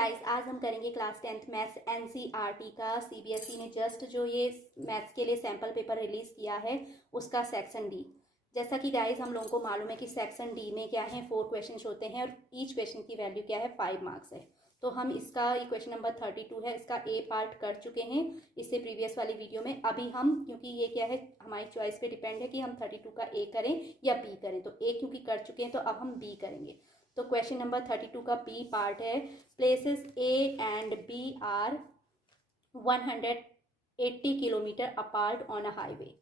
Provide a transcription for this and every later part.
Guys आज हम करेंगे क्लास 10th मैथ्स एनसीईआरटी का। सीबीएसई ने जस्ट जो ये मैथ्स के लिए सैम्पल पेपर रिलीज़ किया है उसका सेक्शन डी। जैसा कि गाइस हम लोगों को मालूम है कि सेक्शन डी में क्या है 4 क्वेश्चन होते हैं और ईच क्वेश्चन की वैल्यू क्या है 5 मार्क्स है। तो हम इसका क्वेश्चन नंबर 32 है, इसका ए पार्ट कर चुके हैं इससे प्रीवियस वाली वीडियो में। अभी हम क्योंकि ये क्या है हमारी चॉइस पे डिपेंड है कि हम 32 का ए करें या बी करें, तो ए क्योंकि कर चुके हैं तो अब हम बी करेंगे। तो क्वेश्चन नंबर 32 का बी पार्ट है, places A and B are 180 kilometre apart on a highway.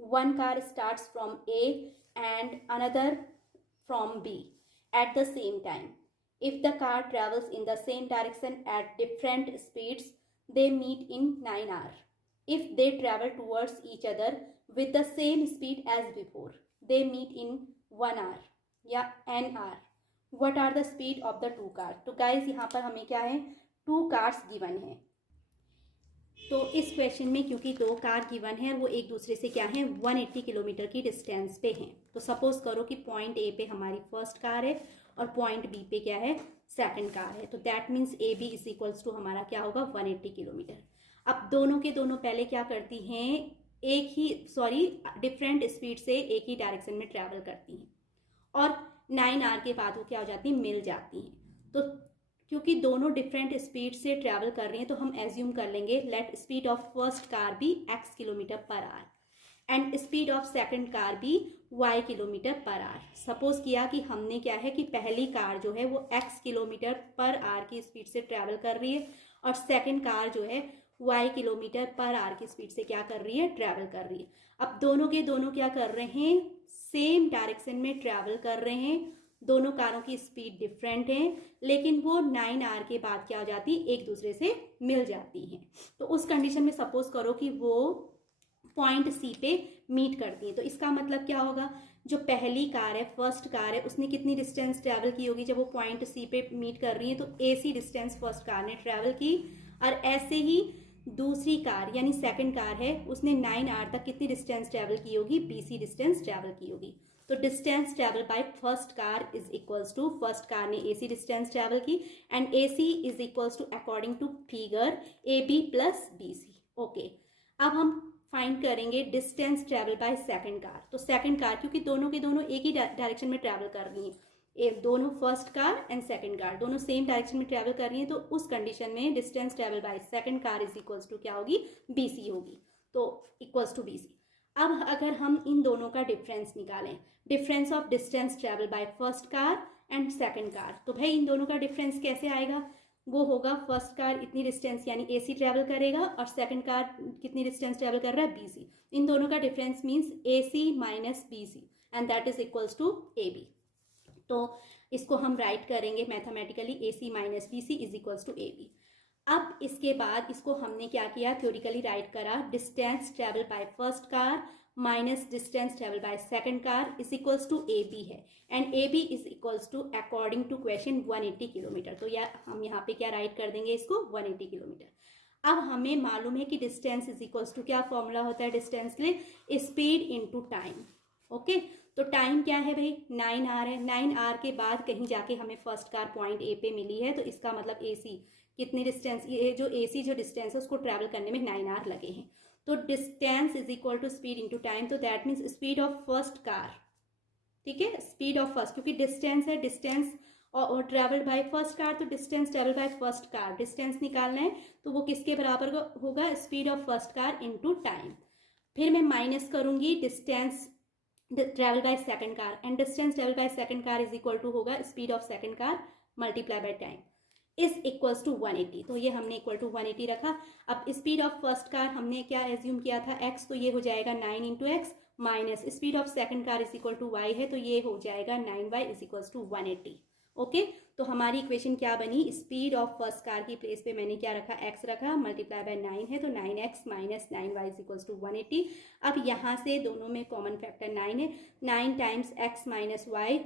One car starts from A and another from B at the same time. If the car travels in the same direction at different speeds, they meet in 9 hours. If they travel towards each other with the same speed as before, they meet in 1 hour या n hour. What are the speed of the two cars? तो guys यहाँ पर हमें क्या है 2 cars given है। तो इस क्वेश्चन में क्योंकि 2 कार गिवन है और वो एक दूसरे से क्या है 180 किलोमीटर की डिस्टेंस पे हैं, तो सपोज करो कि पॉइंट ए पे हमारी फर्स्ट कार है और पॉइंट बी पे क्या है सेकंड कार है। तो that means A B is equals to हमारा क्या होगा 180 किलोमीटर। अब दोनों के दोनों पहले क्या करती हैं डिफरेंट स्पीड से एक ही डायरेक्शन में ट्रैवल करती हैं और 9 आवर के बाद वो क्या हो जाती हैं मिल जाती हैं। तो क्योंकि दोनों डिफरेंट स्पीड से ट्रैवल कर रही हैं तो हम एज्यूम कर लेंगे let speed of first car भी x kilometre per hour and speed of second car भी y kilometre per our. Suppose किया कि हमने क्या है कि पहली कार जो है वो x किलोमीटर पर आवर की स्पीड से ट्रैवल कर रही है और सेकंड कार जो है y किलोमीटर पर आवर की स्पीड से क्या कर रही है ट्रैवल कर रही है। अब दोनों के दोनों क्या कर रहे हैं सेम डायरेक्शन में ट्रैवल कर रहे हैं, दोनों कारों की स्पीड डिफरेंट है लेकिन वो 9 आवर के बाद क्या हो जाती एक दूसरे से मिल जाती हैं। तो उस कंडीशन में सपोज करो कि वो पॉइंट सी पे मीट करती हैं, तो इसका मतलब क्या होगा जो पहली कार है फर्स्ट कार है उसने कितनी डिस्टेंस ट्रैवल की होगी जब वो पॉइंट सी पे मीट कर रही है, तो ए सी डिस्टेंस फर्स्ट कार ने ट्रैवल की और ऐसे ही दूसरी कार यानी सेकंड कार है उसने 9 आवर तक कितनी डिस्टेंस ट्रैवल की होगी बी सी डिस्टेंस ट्रैवल की होगी। तो distance travel by first car is equals to first car ने ए सी डिस्टेंस ट्रैवल की and A C is equals to according to figure A B plus B C. Okay, अब हम find करेंगे distance travel by second car. तो second car क्योंकि दोनों के दोनों एक ही डायरेक्शन में ट्रैवल कर रही हैं, दोनों first car and second car दोनों सेम डायरेक्शन में ट्रैवल कर रही हैं, तो उस कंडीशन में distance travel by second car is equals to क्या होगी बी सी होगी, तो इक्वल्स टू बी सी। अब अगर हम इन दोनों का डिफरेंस निकालें, difference of distance travel by first car and second car, तो भाई इन दोनों का डिफरेंस कैसे आएगा, वो होगा फर्स्ट कार इतनी डिस्टेंस यानी ए सी ट्रैवल करेगा और सेकंड कार कितनी डिस्टेंस ट्रैवल कर रहा है बी सी। इन दोनों का difference means A C minus B C and that is equals to A B. तो इसको हम राइट करेंगे mathematically A C minus B C is equals to A B. अब इसके बाद इसको हमने क्या किया थ्योरिकली राइट करा, distance travel by first car minus distance travel by second car is equals to A B है and A B is equals to according to question 180 kilometre. तो या हम यहाँ पे क्या राइट कर देंगे इसको 180 किलोमीटर। अब हमें मालूम है कि डिस्टेंस इज इक्वल्स टू क्या फॉर्मूला होता है डिस्टेंस के लिए स्पीड इनटू टाइम। ओके, तो टाइम क्या है भाई 9 आवर है, 9 आवर के बाद कहीं जाके हमें फर्स्ट कार पॉइंट ए पे मिली है, तो इसका मतलब ए सी कितनी डिस्टेंस ये जो ए सी जो डिस्टेंस है उसको ट्रैवल करने में 9 आवर लगे हैं। तो distance is equal to speed into time, तो that means speed of first car, ठीक है स्पीड ऑफ फर्स्ट क्योंकि डिस्टेंस है डिस्टेंस और ट्रैवल्ड बाय फर्स्ट कार, तो distance travel by first car distance निकालना है तो वो किसके बराबर होगा speed of first car into time. फिर मैं माइनस करूंगी distance travel by second car and distance travel by second car is equal to होगा speed of second car multiply by time is equals to 180। तो ये हमने equal to 180 रखा। अब speed of first car हमने क्या assume किया था x, तो ये हो जाएगा 9 into x minus speed of second car is equal to y है तो ये हो जाएगा 9y is equals to 180। Okay, तो हमारी इक्वेशन क्या बनी स्पीड ऑफ फर्स्ट कार की प्लेस पे मैंने क्या रखा x रखा मल्टीप्लाई बाय 9 है तो 9x minus 9y is equals to 180। अब यहाँ से दोनों में कॉमन फैक्टर 9 है, 9 times x minus y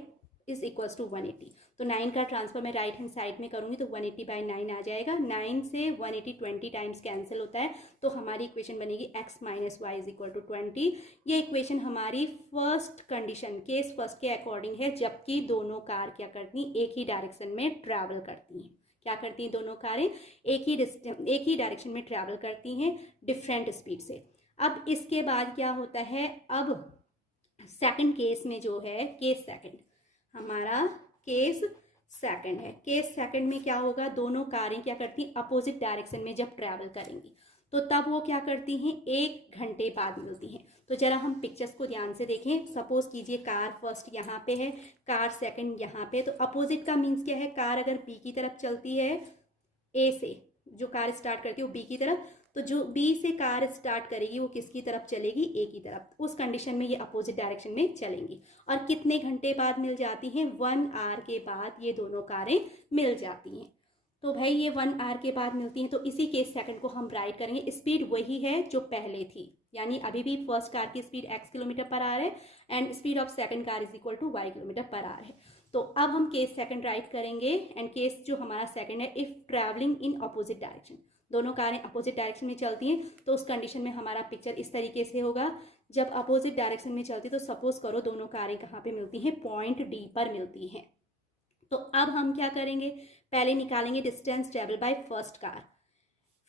is equals to 180। तो 9 का ट्रांसफर मैं राइट हैंड साइड में करूंगी तो 180 बाई 9 आ जाएगा, 9 से 180 20 टाइम्स कैंसिल होता है तो हमारी इक्वेशन बनेगी x minus y is equal to 20। ये इक्वेशन हमारी फर्स्ट कंडीशन केस फर्स्ट के अकॉर्डिंग है जबकि दोनों कार क्या करती एक ही डायरेक्शन में ट्रैवल करती हैं। क्या करती हैं दोनों कारें, एक ही डायरेक्शन में ट्रैवल करती हैं डिफरेंट स्पीड से। अब इसके बाद क्या होता है, अब सेकंड केस में जो है, केस सेकंड, हमारा केस सेकंड है। केस सेकंड में क्या होगा, दोनों कारें क्या करती हैं अपोजिट डायरेक्शन में जब ट्रैवल करेंगी तो तब वो क्या करती हैं 1 घंटे बाद मिलती हैं। तो जरा हम पिक्चर्स को ध्यान से देखें। सपोज कीजिए कार फर्स्ट यहाँ पे है, कार सेकंड यहाँ पे, तो अपोजिट का मीन्स क्या है, कार अगर बी की तरफ चलती है, ए से जो कार स्टार्ट करती है वो बी की तरफ, तो जो बी से कार स्टार्ट करेगी वो किसकी तरफ चलेगी, ए की तरफ। उस कंडीशन में ये अपोजिट डायरेक्शन में चलेंगी। और कितने घंटे बाद मिल जाती हैं, 1 आवर के बाद ये दोनों कारें मिल जाती हैं। तो भाई ये 1 आवर के बाद मिलती हैं, तो इसी केस सेकंड को हम राइट करेंगे। स्पीड वही है जो पहले थी, यानी अभी भी फर्स्ट कार की speed x kilometre per hour है and speed of second car is equal to y kilometre per hour है। तो अब हम केस सेकंड राइट करेंगे एंड केस जो हमारा सेकंड है, if travelling in opposite direction, दोनों कारें अपोजिट डायरेक्शन में चलती हैं, तो उस कंडीशन में हमारा पिक्चर इस तरीके से होगा। जब अपोजिट डायरेक्शन में चलती है तो सपोज करो दोनों कारें कहाँ पे मिलती हैं, पॉइंट डी पर मिलती हैं। तो अब हम क्या करेंगे, पहले निकालेंगे distance travel by first car,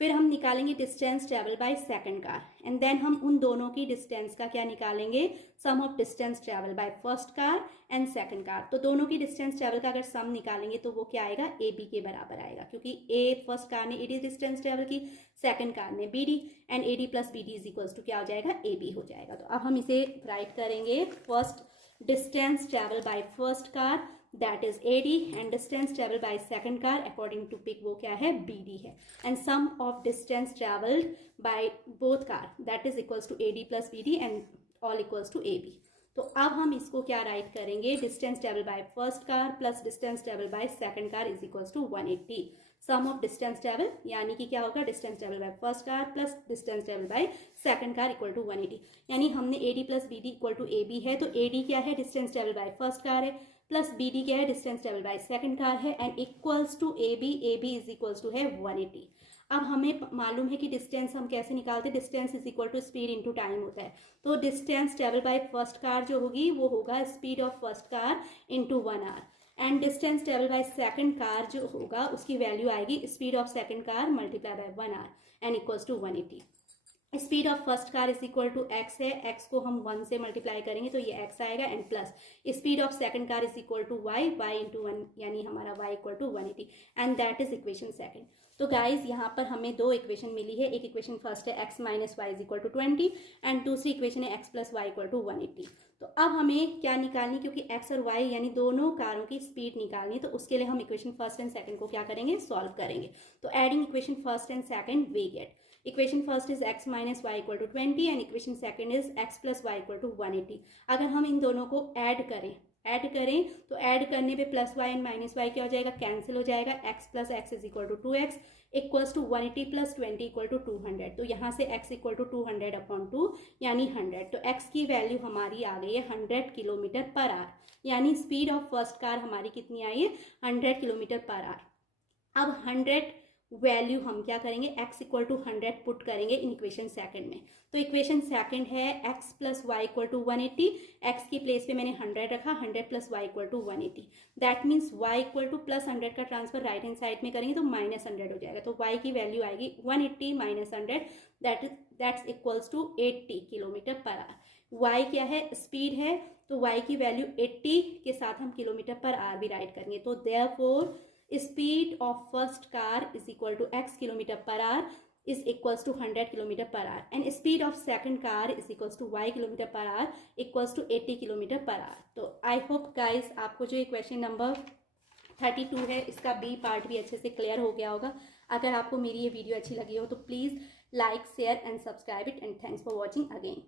फिर हम निकालेंगे distance travel by second car, and then हम उन दोनों की डिस्टेंस का क्या निकालेंगे, sum of distance travel by first car and second car. तो दोनों की डिस्टेंस ट्रेवल का अगर सम निकालेंगे तो वो क्या आएगा, ए बी के बराबर आएगा, क्योंकि ए फर्स्ट कार ने एडी डिस्टेंस ट्रेवल की, सेकंड कार ने B D, and A D plus B D is equals to क्या हो जाएगा, ए बी हो जाएगा। तो अब हम इसे राइट करेंगे, first distance travel by first car that is AD and distance traveled by second car according to pic वो क्या है, BD है, and sum of distance traveled by both car that is equals to AD plus BD and all equals to AB। तो अब हम इसको क्या write करेंगे, distance travel by first car plus distance travel by second car is equals to 180। Sum of distance travel यानी कि क्या होगा, distance travel by first car plus distance travel by second car equal to 180। यानी हमने AD plus BD equal to AB है, तो AD क्या है, distance travel by first car है, प्लस BD क्या है, distance travel by second car है, and equals to AB, AB is equals to है 180। अब हमें मालूम है कि डिस्टेंस हम कैसे निकालते हैं, distance is equal to speed into time होता है। तो distance travel by first car जो होगी वो होगा speed of first car into 1 hour, and distance travel by second car जो होगा उसकी वैल्यू आएगी speed of second car multiply by 1 hour and equals to 180। Speed of first car is equal to x है, x को हम 1 से multiply करेंगे तो ये एक्स आएगा, and plus speed of second car is equal to y, y into 1 यानी हमारा y equal to 180, and that is equation second. तो गाइज यहाँ पर हमें 2 इक्वेशन मिली है, एक इक्वेशन फर्स्ट है x minus y is equal to 20 and दूसरी इक्वेशन है x plus y equal to 180। तो अब हमें क्या निकालनी, क्योंकि x और y यानी दोनों कारों की स्पीड निकालनी, तो उसके लिए हम इक्वेशन फर्स्ट एंड सेकंड को क्या करेंगे, सॉल्व करेंगे। तो adding equation first and second we get equation first is x minus y equal to 20 and equation second is x plus y equal to 180। अगर हम इन दोनों को ऐड करें तो ऐड करने पे plus y and minus y क्या हो जाएगा, कैंसिल हो जाएगा, x plus x is equal to 2x equals to 180 plus 20 equal to 200। तो यहाँ से x इक्वल टू 200 अपॉन 2 यानी 100। तो x की वैल्यू हमारी आ गई है 100 किलोमीटर पर आवर, यानी स्पीड ऑफ फर्स्ट कार हमारी कितनी आई है, 100 किलोमीटर पर आवर। अब 100 वैल्यू हम क्या करेंगे, x इक्वल टू 100 पुट करेंगे इन इक्वेशन सेकंड में। तो इक्वेशन सेकंड है x plus y equal to 180, x की प्लेस पे मैंने 100 रखा, 100 plus y equal to 180। That means y equal to plus 100 का ट्रांसफर राइट हैंड साइड में करेंगे तो माइनस 100 हो जाएगा। तो y की वैल्यू आएगी 180 minus 100 that's equals to 80 kilometre per hour. y क्या है, स्पीड है, तो y की वैल्यू 80 के साथ हम किलोमीटर पर आवर भी राइट करेंगे। तो therefore speed of first car is equal to x kilometre per hour is equals to 100 kilometre per hour, and speed of second car is equals to y kilometre per hour equals to 80 kilometre per hour. तो I hope guys आपको जो ये question number 32 है इसका B part भी अच्छे से clear हो गया होगा। अगर आपको मेरी ये वीडियो अच्छी लगी हो तो please like share and subscribe it, and thanks for watching again.